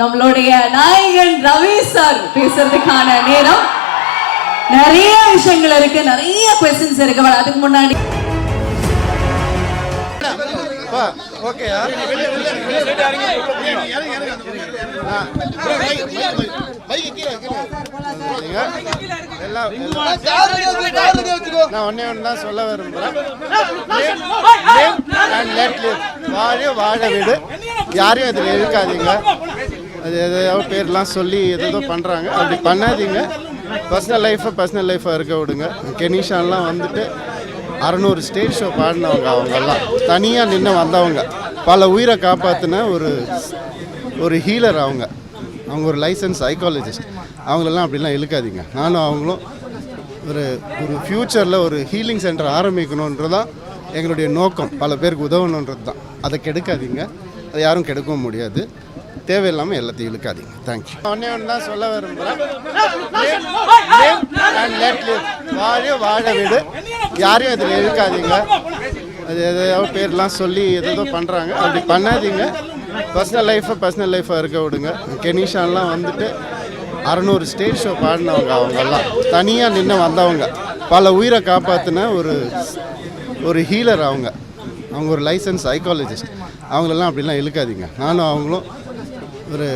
நம்மளுடைய நாயகன் ரவி சார் பேசுறதுக்கான நேரம். நிறைய விஷயங்கள் இருக்கு, நிறைய क्वेश्चंस இருக்கு. அதுக்கு முன்னாடி நான் ஒன்னே ஒன்று தான் சொல்ல விரும்புகிறேன். வாழ வீடு, யாரையும் அதில் இருக்காதீங்க. அது எதையாவது பேர்லாம் சொல்லி எதோ பண்ணுறாங்க, அப்படி பண்ணாதீங்க. பர்சனல் லைஃபாக இருக்க விடுங்க. கெனிஷான்லாம் வந்துட்டு 600 ஸ்டேஜ் ஷோ பாடினவங்க, அவங்கெல்லாம் தனியாக நின்று வந்தவங்க, பல உயிரை காப்பாற்றின ஒரு ஹீலர். அவங்க ஒரு லைசன்ஸ் சைக்காலஜிஸ்ட். அவங்களெல்லாம் அப்படிலாம் இழுக்காதீங்க. நானும் அவங்களும் ஒரு ஃப்யூச்சரில் ஒரு ஹீலிங் சென்டர் ஆரம்பிக்கணுன்றதான் எங்களுடைய நோக்கம். பல பேருக்கு உதவணுன்றது தான். அதை கெடுக்காதீங்க, அதை யாரும் கெடுக்கவும் முடியாது. தேவையில்லாமல் எல்லாத்தையும் இழுக்காதீங்க. தேங்க்யூ. ஒன்னே ஒன்று தான் சொல்ல விரும்புகிறேன். வாழ வீடு, யாரையும் அதில் இழுக்காதீங்க. அது எதையாவது பேர்லாம் சொல்லி எதோ பண்ணுறாங்க, அப்படி பண்ணாதீங்க. பர்சனல் லைஃபாக இருக்க விடுங்க. கெனிஷான்லாம் வந்துட்டு 600 ஸ்டேஜ் ஷோ பாடினவங்க, அவங்கெல்லாம் தனியாக நின்று வந்தவங்க, பல உயிரை காப்பாற்றின ஒரு ஹீலர். அவங்க ஒரு லைசன்ஸ் சைக்காலஜிஸ்ட். அவங்களெல்லாம் அப்படிலாம் இழுக்காதீங்க. நானும் அவங்களும் ஒரு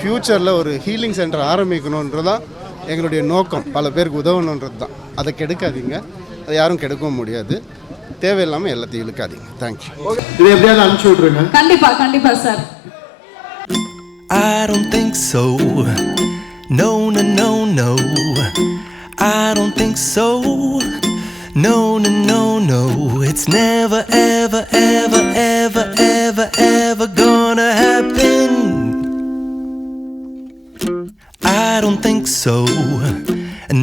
ஃப்யூச்சரில் ஒரு ஹீலிங் சென்டர் ஆரம்பிக்கணுன்றதான் எங்களுடைய நோக்கம். பல பேருக்கு உதவணுன்றது தான். அதை கெடுக்காதீங்க, அதை யாரும் கெடுக்கவும் முடியாது. தேவையில்லாமல் எல்லாத்தையும் இழுக்காதீங்க. தேங்க்யூ. இது எப்படியாவது அனுப்பிச்சு விட்ருங்க. கண்டிப்பா sir. I don't think so. No. I don't think so. No. It's never, ever gonna happen. I don't think so.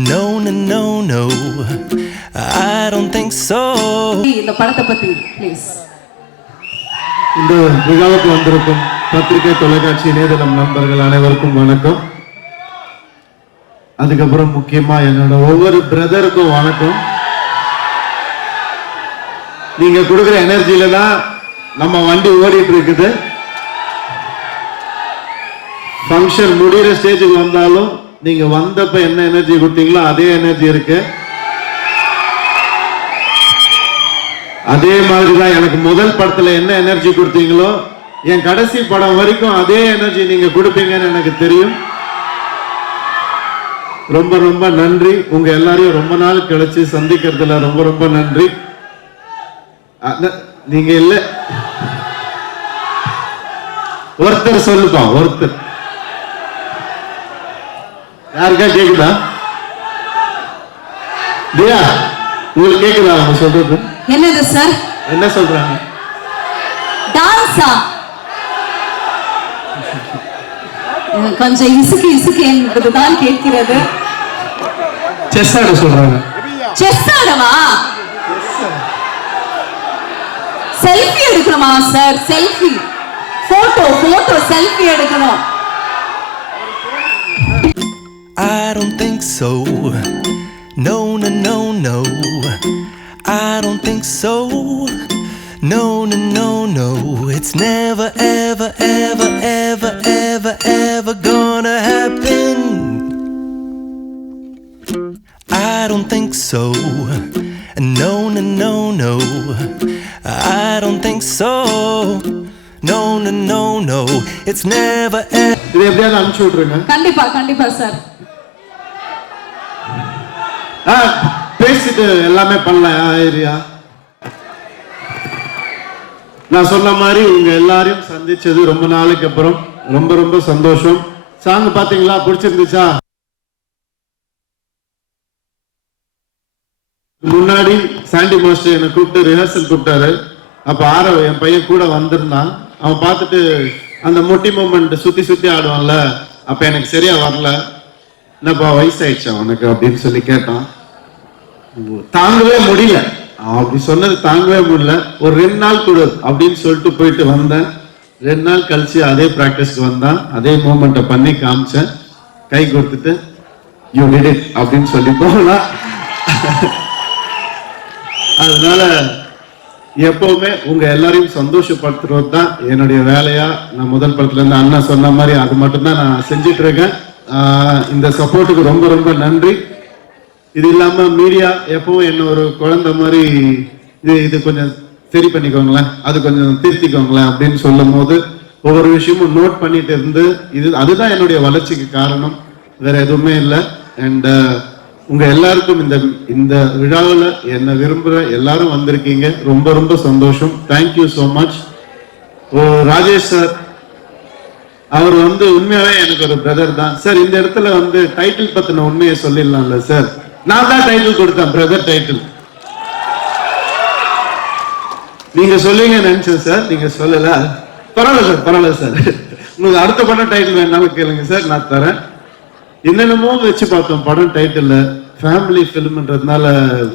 No. I don't think so. இந்த படத்தை பத்தி ப்ளீஸ். இந்த விழாவுக்கு வந்திருக்கும் பத்திரிகை, தொலைக்காட்சி, இணையதளம் நண்பர்கள் அனைவருக்கும் வணக்கம். அதுக்கப்புறம் முக்கியமா என்னோட ஒவ்வொரு பிரதருக்கும் வணக்கம். நீங்க கொடுக்குற எனர்ஜியில தான் நம்ம வண்டி ஓடிட்டு இருக்குது. ஃபங்க்ஷன் முடிகிற ஸ்டேஜுக்கு வந்தாலும் நீங்க வந்தப்ப என்ன எனர்ஜி கொடுத்தீங்களோ அதே எனர்ஜி இருக்கு. அதே மாதிரிதான் எனக்கு முதல் படத்துல என்ன எனர்ஜி கொடுத்தீங்களோ என் கடைசி படம் வரைக்கும் அதே எனர்ஜி நீங்க கொடுப்பீங்கன்னு எனக்கு தெரியும். ரொம்ப நன்றி. உங்க எல்லாரையும் ரொம்ப நாள் கழிச்சு சந்திக்கிறதுல ரொம்ப நன்றி. நீங்க இல்ல, ஒருத்தர் சொல்லுப்பா, ஒருத்தர். யாருக்கா கேக்குதா? தியா, உங்களுக்கு கேக்குதா அவங்க சொல்றது? என்னது சார்? என்ன சொல்றாங்க? டான்ஸா? கொஞ்சம் இசுக்கு என்பதுதான் கேட்கிறது. செஸ் ஆட சொல்றாங்க. செஸ் ஆடவா? செல்ஃபி எடுக்கணுமா சார்? செல்ஃபி, போட்டோ செல்ஃபி எடுக்கணும். I don't think so. No. I don't think so. No. It's never, ever gonna happen. I don't think so. No. I don't think so. No. It's never, இது எப்படியாவது அனுப்பிச்சு விட்ருங்க. கண்டிப்பா sir. பேசிட்டு எல்லாமே பண்ணலாம். Area நான் சொன்ன மாதிரி உங்க எல்லாரையும் சந்திச்சது ரொம்ப நாளைக்கு அப்புறம் ரொம்ப சந்தோஷம். சாங் பாத்தீங்களா? பிடிச்சிருந்துச்சா? முன்னாடி சாண்டி மாஸ்டர் என்னை கூப்பிட்டு ரிஹர்சல் கூப்பிட்டாரு. அப்ப ஆரவ் என் பையன் கூட வந்திருந்தான். அவன் பார்த்துட்டு அந்த முட்டி மூமெண்ட் சுத்தி ஆடுவான்ல, அப்ப எனக்கு சரியா வரல. என்னப்பா வயசாயிடுச்சா உனக்கு அப்படின்னு சொல்லி கேட்டான். தாங்கவே முடியல, அப்படி சொன்னது தாங்கவே முடியல. ஒரு 2 நாள் கொடு அப்படின்னு சொல்லிட்டு போயிட்டு வந்தேன். 2 நாள் கழிச்சு அதே பிராக்டிஸ்க்கு வந்தான். அதே மூமெண்ட்டை பண்ணி காமிச்சேன். கை கொடுத்துட்டு யூ டிட் இட் அப்படின்னு சொல்லி போகலாம். அதனால எப்பவுமே உங்க எல்லாரையும் சந்தோஷப்படுத்துறது தான் என்னுடைய வேலையா. நான் முதல் படத்துல இருந்து அண்ணா சொன்ன மாதிரி அது மட்டும்தான் நான் செஞ்சுட்டு இருக்கேன். இந்த சப்போர்ட்டுக்கு ரொம்ப ரொம்ப நன்றி. இது இல்லாம மீடியா எப்பவும் என்ன ஒரு குழந்தை மாதிரி இது கொஞ்சம் சரி பண்ணிக்கோங்களேன், அது கொஞ்சம் திருத்திக்கோங்களேன் அப்படின்னு சொல்லும் போது ஒவ்வொரு விஷயமும் நோட் பண்ணிட்டு இருந்து அதுதான் என்னுடைய வளர்ச்சிக்கு காரணம், வேற எதுவுமே இல்லை. அண்ட் உங்க எல்லாருக்கும் இந்த விழாவில் என்ன விரும்புற எல்லாரும் வந்திருக்கீங்க, ரொம்ப ரொம்ப சந்தோஷம். Thank you so much. Rajesh sir அவர் உண்மையாவே எனக்கு ஒரு பிரதர் தான் சார். இந்த இடத்துல டைட்டில் பத்தின உண்மையை சொல்லிடலாம்ல சார். நான் தான் டைட்டில் கொடுத்தேன், பிரதர் டைட்டில். நீங்க சொல்லுங்க நினைச்சேன் சார், நீங்க சொல்லல. பரவாயில்ல சார். உங்களுக்கு அடுத்த படம் டைட்டில் வேணாலும் கேளுங்க சார், நான் தரேன். என்னென்னமோ வச்சு பார்த்தோம் படம் டைட்டில், ஃபேமிலி ஃபிலிம்ன்றதுனால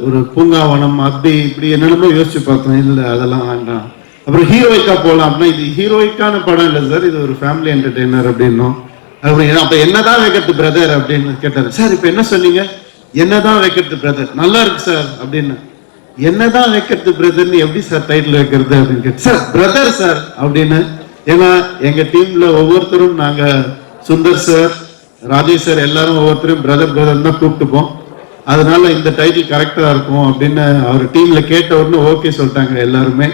ஒரு பூங்காவனம் அப்படி இப்படி என்னென்னமோ யோசிச்சு பார்த்தோம். இல்லை அதெல்லாம் வேண்டாம். அப்புறம் ஹீரோயிக்கா போகலாம் அப்படின்னா இது ஹீரோயிக்கான படம் இல்லை சார், இது ஒரு ஃபேமிலி என்டர்டெய்னர் அப்படின்னும். அப்புறம் அப்ப என்னதான் வைக்கிறது பிரதர் அப்படின்னு கேட்டாரு. சார் இப்ப என்ன சொன்னீங்க? என்னதான் வைக்கிறது பிரதர், நல்லா இருக்கு சார் அப்படின்னு. என்னதான் வைக்கிறது பிரதர்னு எப்படி சார் டைட்டில் வைக்கிறது அப்படின்னு கேட்டு, சார் பிரதர் சார் அப்படின்னு. ஏன்னா எங்க டீம்ல ஒவ்வொருத்தரும் நாங்க சுந்தர் சார், ராஜேஷ் சார் எல்லாரும் ஒவ்வொருத்தரும் பிரதர் பிரதர் தான் கூப்பிட்டுப்போம். அதனால இந்த டைட்டில் கரெக்டா இருக்கும் அப்படின்னு அவர் டீம்ல கேட்ட உடனே ஓகே சொல்லிட்டாங்க எல்லாருமே.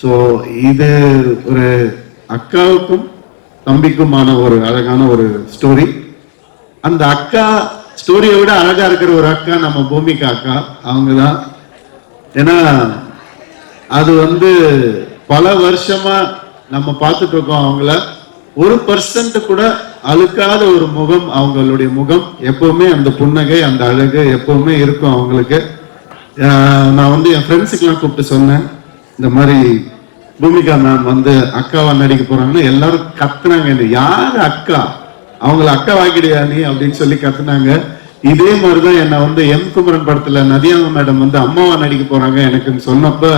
ஸோ இது ஒரு அக்காவுக்கும் தம்பிக்குமான ஒரு அழகான ஒரு ஸ்டோரி. அந்த அக்கா ஸ்டோரியை விட அழகா இருக்கிற ஒரு அக்கா நம்ம பூமிகா அக்கா, அவங்க தான். ஏன்னா அது பல வருஷமா நம்ம பார்த்துட்டு இருக்கோம் அவங்கள. 1% கூட அழுக்காத ஒரு முகம் அவங்களுடைய முகம். எப்பவுமே அந்த புன்னகை, அந்த அழகு எப்பவுமே இருக்கும் அவங்களுக்கு. நான் என் ஃப்ரெண்ட்ஸுக்கெல்லாம் கூப்பிட்டு சொன்னேன், இந்த மாதிரி பூமிகா மேம் அக்காவா நடிக்க போறாங்கன்னா எல்லாரும் கத்துனாங்க, யாரு அக்கா, அவங்கள அக்கா வாக்கிடுயா நீ அப்படின்னு சொல்லி கத்துனாங்க. இதே மாதிரிதான் என்ன எம் குமரன் படத்துல நதியாங்க மேடம் அம்மாவா நடிக்க போறாங்க எனக்குன்னு சொன்னப்ப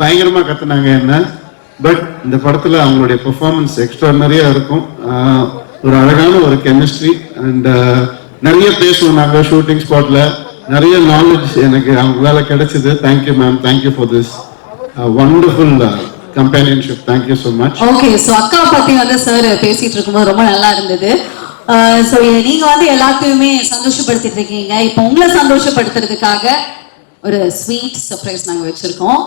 பயங்கரமா கத்துனாங்க என்ன. பட் இந்த படத்துல அவங்களுடைய பெர்ஃபார்மன்ஸ் எக்ஸ்ட்ரானரியா இருக்கும். ஒரு அழகான ஒரு கெமிஸ்ட்ரி அண்ட் நிறைய பேசுவோம் நாங்க ஷூட்டிங் ஸ்பாட்ல. நிறைய நாலேஜ் எனக்கு அவங்களால கிடைச்சது. Thank you ma'am, thank you for this wonderful companionship. Thank you so much. Okay, so அக்கா பத்தி சார் பேசிட்டு இருக்கும்போது ரொம்ப நல்லா இருந்தது. ஸோ நீங்க எல்லாத்தையுமே சந்தோஷப்படுத்திட்டு இருக்கீங்க. இப்போ உங்களை சந்தோஷப்படுத்துறதுக்காக ஒரு ஸ்வீட் சர்ப்ரைஸ் நாங்க வச்சிருக்கோம்.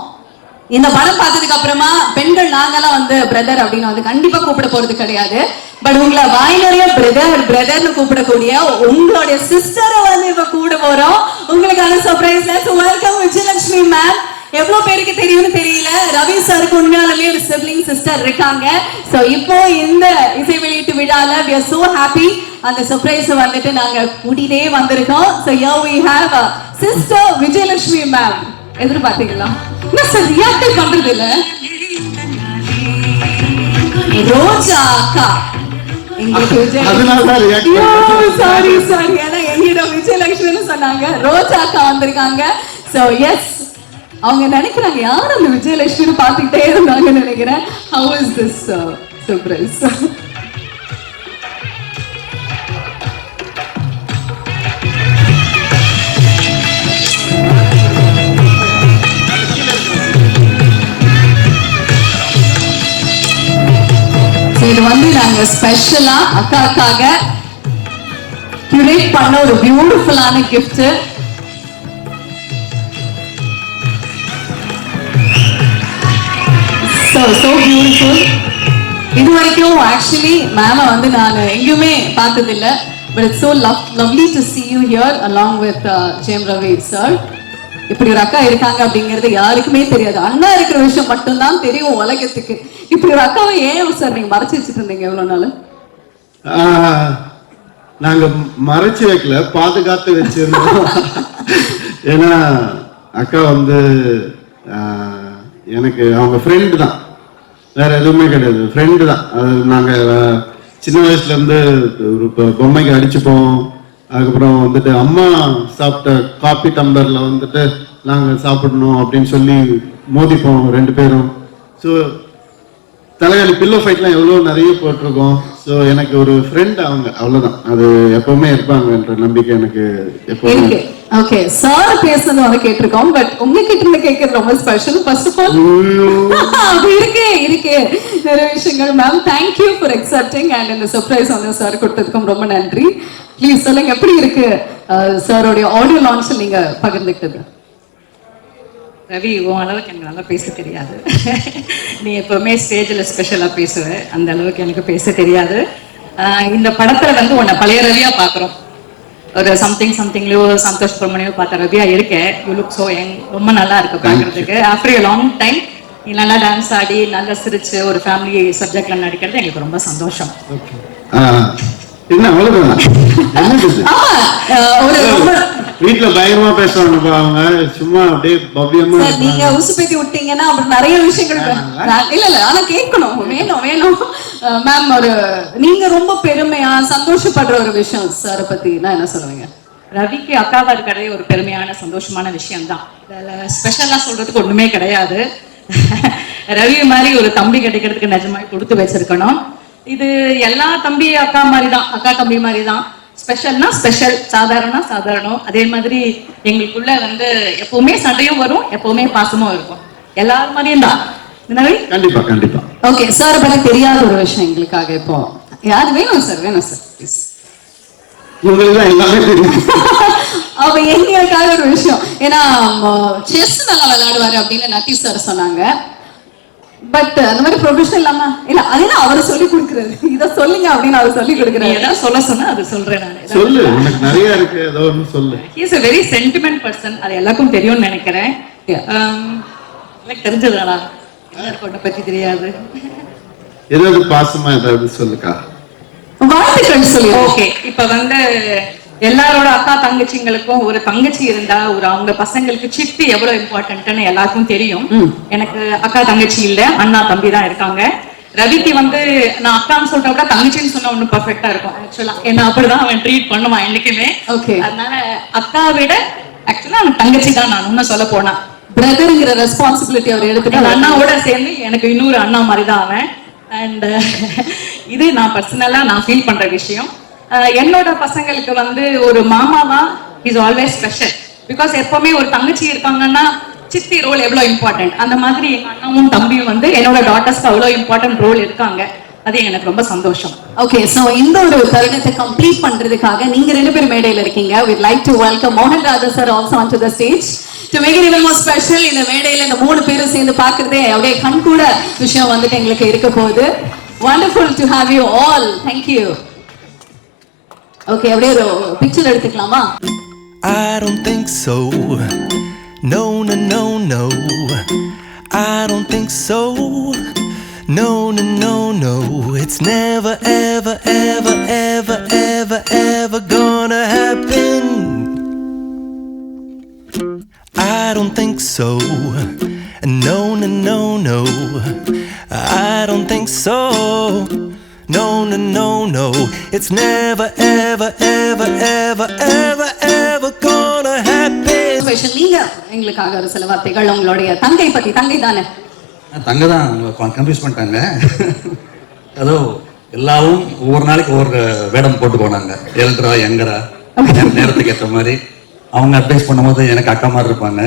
இந்த படம் பார்த்ததுக்கு அப்புறமா பெண்கள் நாங்கெல்லாம் பிரதர் அப்படின்னு கண்டிப்பா கூப்பிட போறது கிடையாது. பட் உங்களை வாய் நிறைய பிரதர் பிரதர்னு கூப்பிடக்கூடிய உங்களுடைய சிஸ்டரை இப்ப கூட போறோம். உங்களுக்கான சர்ப்ரைஸ். Welcome Vijayalakshmi ma'am. எவ்வளவு பேருக்கு தெரியும்னு தெரியல, ரவி சாருக்கு உண்மையாலுமே ஒரு சிப்லிங் சிஸ்டர் இருக்காங்க. சோ இப்போ இந்த இசை வெளியீட்டு விழால we are so happy அந்த சர்ப்ரைஸ் நாங்க கூட்டிட்டே வந்திருக்கோம். So here we have sister Vijayalakshmi ma'am. எதிர்பார்த்தீங்களா? என்ன சார் ரியாக்ட் பண்றது இல்ல? ரோஜா அக்கா சாரி ஏன்னா என்னிடம் விஜயலட்சுமின்னு சொன்னாங்க, ரோஜா அக்கா வந்திருக்காங்க. So yes, அவங்க நினைக்கிறாங்க யார் அந்த விஜயலட்சுமி பார்த்துக்கிட்டே இருந்தாங்க நினைக்கிறேன். How is this surprise? இது நாங்க ஸ்பெஷலா அக்காக்காக கியூரேட் பண்ண ஒரு பியூட்டிஃபுல்லான கிஃப்ட். So beautiful. இது வரைக்கும் ஆக்சுவலி மேம நான் எங்கேயுமே பார்த்தது இல்லை. But it's so lovely to see you here along with Jem Ravi sir. இப்படி ஒரு அக்கா இருக்காங்க அப்படிங்கிறது யாருக்குமே தெரியாது. அண்ணா இருக்கிற விஷயம் மட்டும்தான் தெரியும் உலகத்துக்கு. இப்படி ஒரு அக்காவை ஏன் சார் நீங்க மறைச்சு வச்சுட்டு இருந்தீங்க எவ்வளவு நாள்? நாங்க மறைச்சு வைக்கல, பாதுகாத்து வச்சிருந்தோம். ஏன்னா அக்கா எனக்கு அவங்க ஃப்ரெண்டு தான், வேற எதுவுமே கிடையாது, ஃப்ரெண்டு தான். அது நாங்க சின்ன வயசுல இருந்து ஒரு பொம்மைக்கு அடிச்சுப்போம். அதுக்கப்புறம் அம்மா சாப்பிட்ட காப்பி டம்ளர்ல நாங்க சாப்பிடணும் அப்படின்னு சொல்லி மோதிப்போம் ரெண்டு பேரும். ஸோ தலைகாணி பில்லோ ஃபைட்லாம் எவ்வளோ நிறைய போட்டிருக்கோம். ஸோ எனக்கு ஒரு ஃப்ரெண்ட் அவங்க, அவ்வளோதான். அது எப்பவுமே இருப்பாங்கன்ற நம்பிக்கை எனக்கு எப்பவுமே இருக்கு. ஓகே, சார் பேசுனது வந்து கேட்டிருக்கோம். பட் உங்ககிட்ட இருந்து கேட்கறது ரொம்ப ஸ்பெஷல். ஃபர்ஸ்ட் ஆஃப் ஆல் அது இருக்கே நிறைய விஷயங்கள். Ma'am, thank you for accepting and இந்த சர்ப்ரைஸ் வந்து சார் கொடுத்ததுக்கும் ரொம்ப நன்றி. ப்ளீஸ் சொல்லுங்க, எப்படி இருக்கு சாரோடைய ஆடியோ லான்ச்சில் நீங்க பகிர்ந்துக்கிட்டது? ரவி, உன் அளவுக்கு எனக்கு நல்லா பேச தெரியாது. நீ எப்பவுமே ஸ்டேஜில் ஸ்பெஷலாக பேசுவ, அந்த அளவுக்கு எனக்கு பேச தெரியாது. இந்த படத்தில் வந்து உன்னை பழைய ரவியாக பார்க்குறோம். ஒரு சம்திங்லையோ சந்தோஷ் பிரமணியோ பார்த்த ரவியா இருக்கேன். You look so young. ரொம்ப நல்லா இருக்கு பார்க்கறதுக்கு. ஆஃப்டர் எ லாங் டைம் நீ நல்லா டான்ஸ் ஆடி நல்லா சிரிச்சு ஒரு ஃபேமிலி சப்ஜெக்ட்ல நடிக்கிறது எங்களுக்கு ரொம்ப சந்தோஷம். என்ன அவ்வளவுதான்? வீட்டுல பயங்கரமா பேசுவாங்க அவங்க, சும்மா அப்படியே பவ்யமா. நீங்க உசுப்பேத்தி விட்டீங்கன்னா அப்புறம் நிறைய விஷயங்கள் இல்ல ஆனா கேட்கணும், வேணும். மேம், ஒரு நீங்க ரொம்ப பெருமையா சந்தோஷப்படுற ஒரு விஷயம் சாரை பத்தி நான் என்ன சொல்லுவீங்க? ரவிக்கு அக்காவா இருக்கிறதே ஒரு பெருமையான சந்தோஷமான விஷயம் தான். ஸ்பெஷலா சொல்றதுக்கு ஒண்ணுமே கிடையாது. ரவி மாதிரி ஒரு தம்பி கிடைக்கிறதுக்கு நிஜமாய் கொடுத்து வச்சிருக்கணும். இது எல்லா தம்பி அக்கா மாதிரி தான், அக்கா தம்பி மாதிரி தான். ஸ்பெஷல்னா ஸ்பெஷல், சாதாரணம் சாதாரணம். அதே மாதிரி எங்களுக்குள்ள வந்து எப்பவுமே சண்டையும் வரும், எப்பவுமே பாசமும் இருக்கும். எல்லாரும் மாதிரியும் தான். கண்டிப்பா கண்டிப்பா. ஓகே, சார் பத்தி தெரியாத ஒரு விஷயம் எங்களுக்காக இப்போ யாரு வேணும் சார் ப்ளீஸ். உங்களுக்கு தான் எல்லாமே தெரியும். அப்ப எங்களுக்காக ஒரு விஷயம், ஏன்னா செஸ் நல்லா விளையாடுவாரு அப்படின்னு நட்டி சார் சொன்னாங்க. பட் அந்த மாதிரி ப்ரொஃபஷனல் இல்லாம இல்ல, அதெல்லாம் அவர் சொல்லி கொடுக்குறது. இத சொல்லுங்க அப்படின்னு அவர் சொல்லி கொடுக்குறாரு. ஏதாவது சொல்ல சொன்னா அது சொல்றேன் நான். சொல்லு, உனக்கு நிறைய இருக்கு, ஏதோ ஒன்று சொல்லு. He is a very sentiment person. அது எல்லாருக்கும் தெரியும்னு நினைக்கிறேன். எனக்கு தெரிஞ்சதுடா, எல்லாருக்கும் ஒன்றை பத்தி தெரியாது. ஏதாவது பாசமா ஏதாவது சொல்லுக்கா. வாழ்த்துக்கள் சொல்லி. ஓகே, இப்ப வந்து எல்லாரோட அக்கா தங்கச்சிங்களுக்கும் ஒரு தங்கச்சி இருந்தா ஒரு அவங்க பசங்களுக்கு சித்தி எவ்வளவு இம்பார்ட்டன்ட்னு எல்லாருக்கும் தெரியும். எனக்கு அக்கா தங்கச்சி இல்ல, அண்ணா தம்பி தான் இருக்காங்க. ரவிக்கு வந்து நான் அக்கான்னு சொல்றத விட தங்கச்சின்னு சொன்னா ஒண்ணு பர்ஃபெக்டா இருக்கும். ஆக்சுவலா என்ன அப்படிதான் அவன் ட்ரீட் பண்ணுவான் என்னைக்குமே. ஓகே, அதனால அக்கா விட ஆக்சுவலா அவன் தங்கச்சி தான். நான் இன்னும் சொல்ல போனா பிரதர்ங்கிற ரெஸ்பான்சிபிலிட்டி அவர் எடுத்துட்டு அண்ணாவோட சேர்ந்து எனக்கு இன்னொரு அண்ணா மாதிரி தான் அவன். அண்ட் இது நான் பர்சனலா நான் ஃபீல் பண்ற விஷயம். என்னோட பசங்களுக்கு வந்து ஒரு மாமாவா இஸ் ஆல்வேஸ் ஸ்பெஷல். பிகாஸ் எப்பவுமே ஒரு தங்கச்சி இருக்காங்கன்னா சித்தி ரோல் எவ்வளவு இம்பார்ட்டன்ட், அந்த மாதிரி எங்க அண்ணாவும் தம்பியும் வந்து என்னோட டாட்டர்ஸ்க்கு அவ்வளவு இம்பார்ட்டன்ட் ரோல் இருக்காங்க. அது எனக்கு ரொம்ப சந்தோஷம். ஓகே, சோ இந்த ஒரு தருணத்தை கம்ப்ளீட் பண்றதுக்காக நீங்க ரெண்டு பேரும் மேடையில இருக்கீங்க. we'd like to welcome மோகன் ராஜா sir also onto the stage to make it even more special. இந்த மேடையில இந்த மூணு பேரும் சேர்ந்து பார்க்கறதே அப்படியே கண் கூட விஷயம் வந்துட்டு எங்களுக்கு இருக்க போகுது. wonderful to have you all. thank you. Okay, அப்படியே ஒரு பிக்சர் எடுத்துக்கலாமா? I don't think so. No, no, no, no. I don't think so. No, no, no, no. It's never, ever, ever, ever, ever, ever gonna happen. I don't think so. No, no, no, no. I don't think so. No, no, no, no. It's never, ever, ever, ever, ever, ever gonna happen. நீங்க எங்களுக்காக ஒரு சில வார்த்தைகள் உங்களுடைய தங்கை பத்தி. தங்கை தானே? தங்க தான் கன்ஃபியூஸ் பண்ணிட்டாங்க. அதோ எல்லாரும் ஒவ்வொரு நாளைக்கு ஒவ்வொரு வேடம் போட்டு போனாங்க. எல்ட்ரா யங்கரா நேரத்துக்கு ஏற்ற மாதிரி அவங்க அட்வைஸ் பண்ணும்போது எனக்கு அக்கா மாதிரி இருப்பாங்க.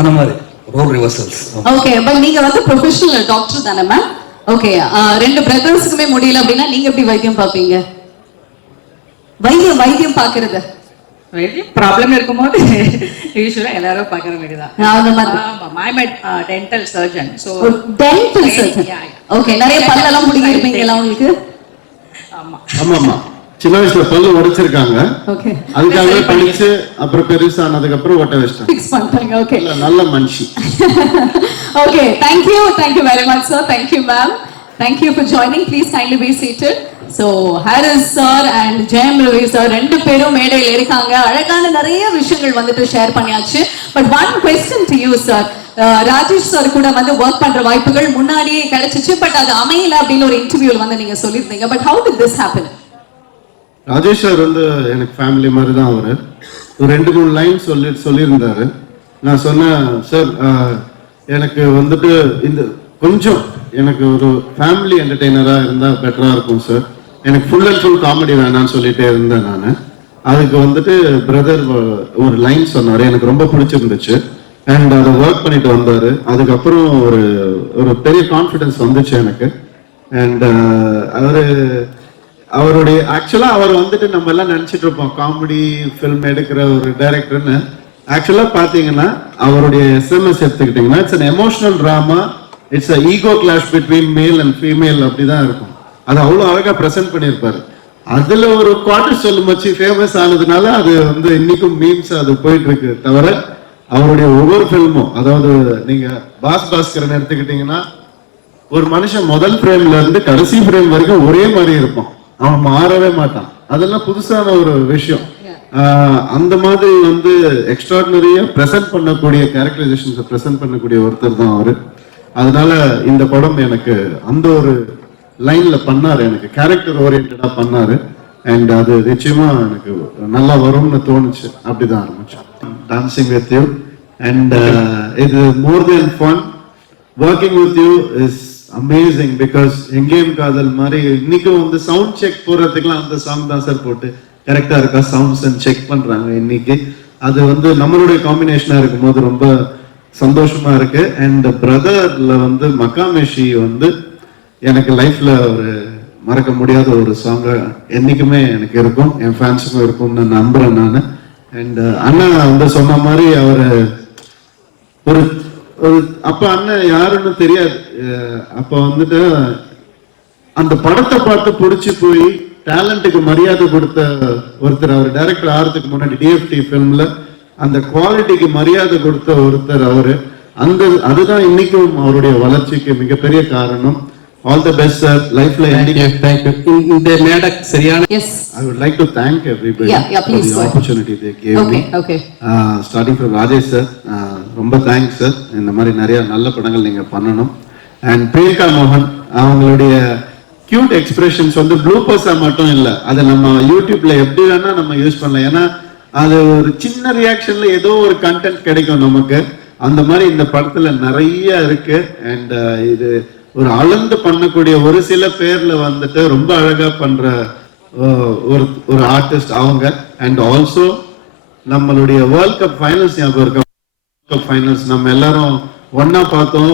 அந்த மாதிரி ரோல் ரிவர்சல்ஸ். ஓகே, பட் நீங்க வந்து ப்ரொஃபஷனல் டாக்டர் தானே மேம்? ஓகே, ரெண்டு பிரதர்ஸ்க்குமே முடியல அப்படின்னா நீங்க எப்படி வைத்தியம் பார்ப்பீங்க? வைத்தியம் பார்க்கறது ப்ராப்ளம் இருக்கும்போது யூசுவலா எல்லாரும் பார்க்குற மாதிரி தான். Dental surgeon. So dental surgeon. Okay, நிறைய பல்லெல்லாம் பிடிங்க இருப்பீங்களா உங்களுக்கு? ஆமா ஆமா, சின்ன வயசுல பல்லு உடைச்சிருக்காங்க. ஓகே, அதுக்காகவே படிச்சு அப்புறம் பெருசானதுக்கு அப்புறம் ஒட்ட வச்சிட்டாங்க. ஃபிக்ஸ் பண்ணிட்டாங்க. ஓகே, நல்ல மனுஷி. Okay, thank you very much sir. thank you ma'am. thank you for joining. please kindly be seated. so Harris sir and Jayam Ravi sir ரெண்டு பேரும் மேடையில் இருக்காங்க. அழகான நிறைய விஷயங்கள் வந்துட்டு ஷேர் பண்ணியாச்சு. but one question to you sir. Rajesh sir கூட வந்து ஒர்க் பண்ற வாய்ப்புகள் முன்னாடியே கிடைச்சிச்சு, பட் அது அமையல அப்படின்னு ஒரு இன்டர்வியூல வந்து நீங்க சொல்லியிருந்தீங்க. but how did this happen? Rajesh sir வந்து எனக்கு ஃபேமிலி மாதிரி தான். அவரு ஒரு 2-3 லைன் சொல்லியிருந்தாரு. நான் சொன்னேன், சார் எனக்கு வந்துட்டு இந்த கொஞ்சம் எனக்கு ஒரு ஃபேமிலி என்டர்டெய்னராக இருந்தால் பெட்டராக இருக்கும் சார். எனக்கு ஃபுல் அண்ட் ஃபுல் காமெடி வேணான்னு சொல்லிட்டே இருந்தேன் நான். அதுக்கு வந்துட்டு பிரதர் ஒரு லைன் சொன்னார், எனக்கு ரொம்ப பிடிச்சிருந்துச்சு. அண்ட் அதை ஒர்க் பண்ணிட்டு வந்தார். அதுக்கப்புறம் ஒரு பெரிய கான்ஃபிடென்ஸ் வந்துச்சு எனக்கு. அண்ட் அவருடைய ஆக்சுவலாக அவர் வந்துட்டு நம்ம எல்லாம் நினச்சிட்டு இருப்போம் காமெடி ஃபில்ம் எடுக்கிற ஒரு டைரக்டர்னு. ஆக்சுவலாக பார்த்தீங்கன்னா அவருடைய எஸ்எம்எஸ் எடுத்துக்கிட்டிங்கன்னா it's an emotional drama, it's a ego clash between male and female, அப்படி தான் இருக்கும். அது அவ்வளோ அழகாக ப்ரெசென்ட் பண்ணியிருப்பாரு. அதில் ஒரு குவார்டர் சொல்லும் வச்சு ஃபேமஸ் ஆனதுனால அது வந்து இன்னைக்கும் மீம்ஸ் அது போயிட்டு இருக்கு. தவிர அவருடைய ஒவ்வொரு ஃபில்மும், அதாவது நீங்கள் பாஸ்கரன் எடுத்துக்கிட்டிங்கன்னா ஒரு மனுஷன் முதல் ஃப்ரேம்ல இருந்து கடைசி ஃப்ரேம் வரைக்கும் ஒரே மாதிரி இருப்பான், அவன் மாறவே மாட்டான். அதெல்லாம் புதுசான ஒரு விஷயம். அந்த மாதிரி வந்து எக்ஸ்ட்ராடினரியா பிரசன்ட் பண்ணக்கூடிய கேரக்டரைசேஷன்ஸை பிரசன்ட் பண்ணக்கூடிய ஒருத்தர் தான் அவரு. அதனால இந்த படம் எனக்கு அந்த ஒரு லைன்ல பண்ணாரு, எனக்கு கேரக்டர் ஓரியன்டா பண்ணாரு. அண்ட் அது நிச்சயமா எனக்கு நல்லா வரும்னு தோணுச்சு. அப்படிதான் ஆரம்பிச்சோம் டான்சிங் வித் யூ. அண்ட் இது more than fun. Working with you is amazing because Engeyum Kadhal மாதிரி இன்னைக்கும் வந்து சவுண்ட் செக் போடுறதுக்குலாம் அந்த சாங் தான் சார் போட்டு கரெக்டா இருக்கா சவுண்ட்ஸ் செக் பண்றாங்க இன்னைக்கு. அது வந்து நம்மளுடைய காம்பினேஷனா இருக்கும்போது ரொம்ப சந்தோஷமா இருக்கு. அண்ட் பிரதர்ல வந்து மக்காமேஷி வந்து எனக்கு லைஃப்ல ஒரு மறக்க முடியாத ஒரு சாங்கா என்னைக்குமே எனக்கு இருக்கும், என் ஃபேன்ஸுக்கும் இருக்கும்னு நான் நம்புறேன் நான். அண்ட் அண்ணா வந்து சொன்ன மாதிரி அவர் ஒரு அப்ப அண்ணன் யாருன்னு தெரியாது. அப்ப வந்துட்டு அந்த படத்தை பார்த்து பிடிச்சி போய் டேலண்ட்டுக்கு மரியாதை கொடுத்த ஒருத்தர், அவர் டைரக்டர் ஆகிறதுக்கு முன்னாடி டிஎஃப்டி ஃபிலிம்ல அந்த குவாலிட்டிக்கு மரியாதை கொடுத்த ஒருத்தர் அவரு. அதுதான் இன்னைக்கும் அவருடைய வளர்ச்சிக்கு மிகப்பெரிய காரணம். ஆல் தி பெஸ்ட் சார் லைஃப்ல. இந்த மேடை சரியான. Yes, I would like to thank everybody for the opportunity they gave me. Okay. Starting from Rajesh sir, ரொம்ப தேங்க்ஸ் சார். இந்த மாதிரி நிறைய நல்ல படங்கள் நீங்க பண்ணணும். அண்ட் பிரியங்கா மோகன், அவங்களுடைய கியூட் எக்ஸ்பிரஷன்ஸ் வந்து ப்ளூபர்ஸா மட்டும் இல்லை, அதை நம்ம யூடியூப்ல எப்படி வேணா நம்ம யூஸ் பண்ணலாம். ஏன்னா அது ஒரு சின்ன ரியாக்ஷன்ல ஏதோ ஒரு கண்டென்ட் கிடைக்கும் நமக்கு. அந்த மாதிரி இந்த படத்துல நிறைய இருக்கு. அண்ட் இது ஒரு அளந்து பண்ணக்கூடிய ஒரு சில பேர்ல வந்துட்டு ரொம்ப அழகா பண்ற ஒரு ஆர்டிஸ்ட் அவங்க. அண்ட் ஆல்சோ நம்மளுடைய வேர்ல்ட் கப் ஃபைனல்ஸ் ஞாபகம் இருக்க, வேர்ல்ட் கப் ஃபைனல்ஸ் நம்ம எல்லாரும் ஒன்னா பார்த்தோம்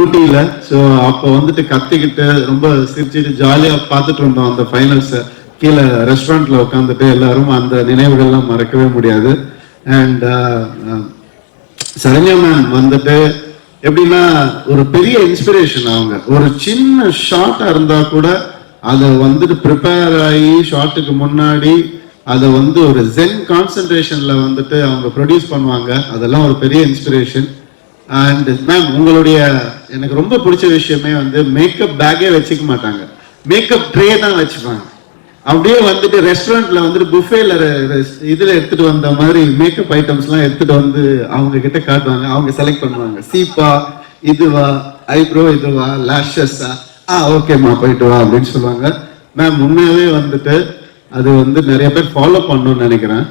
ஊட்டியில. ஸோ அப்போ வந்துட்டு கத்திக்கிட்டு ரொம்ப சிரிச்சுட்டு ஜாலியா பார்த்துட்டு இருந்தோம் அந்த ஃபைனல்ஸை. கீழே ரெஸ்டாரண்ட்ல உட்காந்துட்டு எல்லாரும் அந்த நினைவுகள்லாம் மறக்கவே முடியாது. அண்ட் சரண்யா மேம் வந்துட்டு எப்படின்னா ஒரு பெரிய இன்ஸ்பிரேஷன். அவங்க ஒரு சின்ன ஷார்ட்டா இருந்தா கூட அதை வந்துட்டு ப்ரிப்பேர் ஆகி ஷார்ட்டுக்கு முன்னாடி அதை வந்து ஒரு ஜென் கான்சென்ட்ரேஷன்ல வந்துட்டு அவங்க ப்ரொடியூஸ் பண்ணுவாங்க. அதெல்லாம் ஒரு பெரிய இன்ஸ்பிரேஷன். அண்ட் மேம் உங்களுடைய எனக்கு ரொம்ப பிடிச்ச விஷயமே வந்து மேக்கப் பேக்கே வச்சுக்க மாட்டாங்க, மேக்கப் ட்ரே தான் வச்சுப்பாங்க. அப்படியே வந்துட்டு ரெஸ்டாரண்ட்ல வந்துட்டு புஃபேல இதுல எடுத்துட்டு வந்த மாதிரி மேக்கப் ஐட்டம்ஸ் எல்லாம் எடுத்துட்டு வந்து அவங்க கிட்ட காட்டுவாங்க. அவங்க செலக்ட் பண்ணுவாங்க, சீப்பா இதுவா, ஐப்ரோ இதுவா, லேஷஸா, ஓகேம்மா போயிட்டு வா அப்படின்னு சொல்லுவாங்க. மேம் உண்மையாவே வந்துட்டு அது வந்து நிறைய பேர் ஃபாலோ பண்ணணும்னு நினைக்கிறேன்.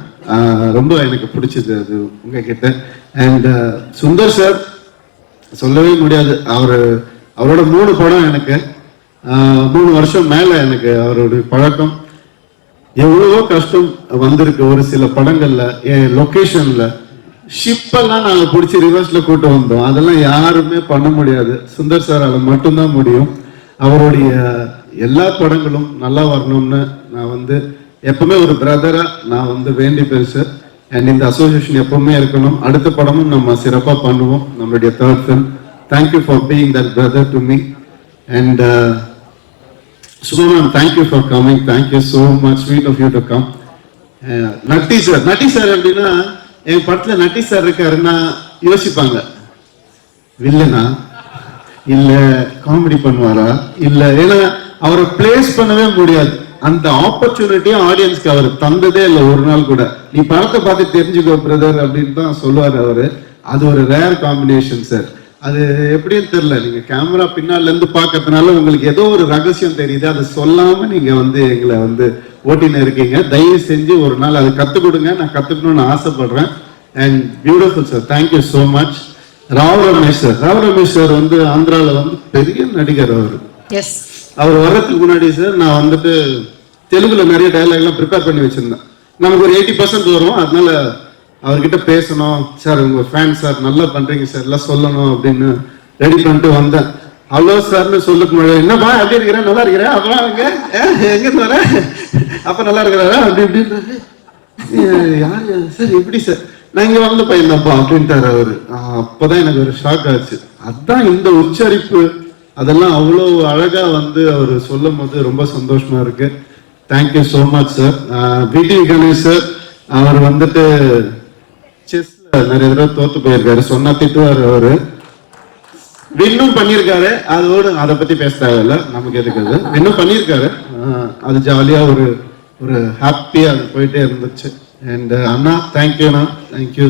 ரொம்ப எனக்கு பிடிச்சது அது உங்ககிட்ட. அண்ட் சுந்தர் சார் சொல்லவே முடியாது. அவரோட 3 படம் எனக்கு 3 வருஷம் மேல எனக்கு அவருடைய பழக்கம். எவ்வளவோ கஷ்டம் வந்திருக்கு ஒரு சில படங்கள்ல. லொகேஷன்ல ஷிப்பெல்லாம் நாங்கள் பிடிச்சி ரிவர்ஸ்ல கூட்டு வந்தோம். அதெல்லாம் யாருமே பண்ண முடியாது, சுந்தர் சார் அதை மட்டும்தான் முடியும். அவருடைய எல்லா படங்களும் நல்லா வரணும்னு நான் வந்து எப்பவுமே ஒரு பிரதரா நான் வந்து வேண்டி பேசுறேன். அண்ட் இந்த அசோசியேஷன் எப்பவுமே இருக்கணும். அடுத்த படமும் நம்ம சிறப்பாக பண்ணுவோம், நம்மளுடைய 3rd film. Thank you for being that brother to me. And Subha ma'am, thank you for coming. Thank you so much. Sweet of you to come. Natty sir அப்படின்னா என் படத்துல நட்டி சார் இருக்காருன்னா யோசிப்பாங்க, வில்லனா இல்ல காமெடி பண்ணுவாரா இல்ல, ஏன்னா அவரை பிளேஸ் பண்ணவே முடியாது. அந்த ஆப்பர்ச்சுனிட்டியும் ஆடியன்ஸ்க்கு அவர் தந்ததே இல்லை ஒரு நாள் கூட. நீ படத்தை பார்த்து தெரிஞ்சுக்கோ பிரதர் அப்படின்னு தான் சொல்லுவார் அவரு. அது ஒரு ரேர் காம்பினேஷன் சார். அது எப்படின்னு தெரியல, நீங்க கேமரா பின்னால இருந்து பாக்கிறதுனால உங்களுக்கு ஏதோ ஒரு ரகசியம் தெரியுது, அதை சொல்லாம நீங்க வந்து எங்களை வந்து ஓட்டின்னு இருக்கீங்க. தயவு செஞ்சு ஒரு நாள் அதை கத்துக் கொடுங்க, நான் கத்துக்கணும்னு ஆசைப்படுறேன். And beautiful sir, thank you so much. Rao Ramesh sir வந்து ஆந்திரால வந்து பெரிய நடிகர் அவரு. எஸ். அவர் வர்றதுக்கு முன்னாடி சார் நான் வந்துட்டு தெலுங்குல நிறைய டைலாக்லாம் ப்ரிப்பேர் பண்ணி வச்சிருந்தேன். நமக்கு ஒரு 80% வரும், அதனால அவர்கிட்ட பேசணும் சார், உங்க ஃபேன் சார், நல்லா பண்றீங்க சார், எல்லாம் சொல்லணும் அப்படின்னு ரெடி பண்ணிட்டு வந்தேன். ஹலோ சார்னு சொல்லுக்கு முன்னாடி என்னப்பா எப்படி இருக்கிறேன், நல்லா இருக்கிறேன், அப்புறம் எங்க வர அப்ப நல்லா இருக்கிறாரா அப்படி இப்படின்றாரு. யாரு சார், எப்படி சார், நான் இங்க வந்த பையன் தான்ப்பா அப்படின்ட்டாரு அவரு. அப்பதான் எனக்கு ஒரு ஷாக் ஆச்சு. அதான் இந்த உச்சரிப்பு அதெல்லாம் அவ்வளோ அழகா வந்து அவர் சொல்லும் போது ரொம்ப சந்தோஷமா இருக்கு. Thank you so much sir. பிடி கணேஷ் சார், அவர் வந்துட்டு செஸ்ல நிறைய தடவை தோத்து போயிருக்காரு, சொன்னா திட்டுவார் அவரு. வின்னும் பண்ணியிருக்காரு, அதோடு அதை பத்தி பேச தேவையில்ல, நமக்கு எதுக்கு அது. வின்னும் பண்ணியிருக்காரு, அது ஜாலியா ஒரு ஹாப்பியா அது போயிட்டே இருந்துச்சு. அண்ட் அண்ணா தேங்க்யூண்ணா, தேங்க்யூ.